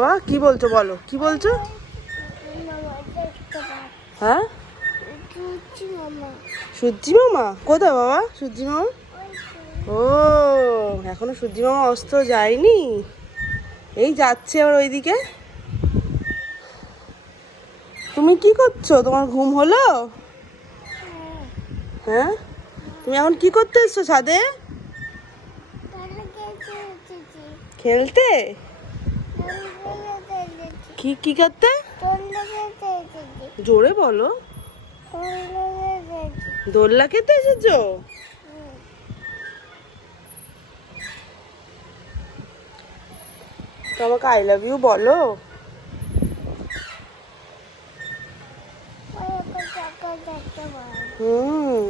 বাবা কি বলছো বলো কি বলছো? হ্যাঁ? সূর্যি মামা কোথায় বাবা সূর্যি মামা? ও এখনও সূর্যি মামা অস্ত যায়নি? এই যাচ্ছে আবার ওইদিকে। তুমি কি করছ? তোমার ঘুম হলো? হ্যাঁ? তুমি এখন কি করতে এসছো ছাদে? খেলতে? কি কি করতে জোরে বলো। দোল্লা খেতে এসেছ? তো আমাকে আই লাভ ইউ বলো। হুম।